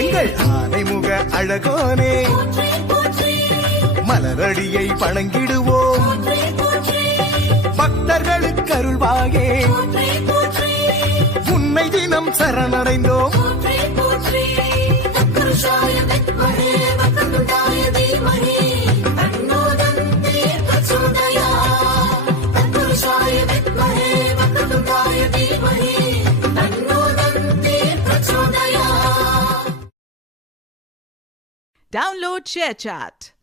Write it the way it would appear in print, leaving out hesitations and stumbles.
எங்கள் ஆனைமுக அழகோனே மலரடியை வணங்கிடுவோம். பக்தர்களுக்கு அருள்வாயே உன்னை தினம் சரணடைந்தோம். Download ShareChat.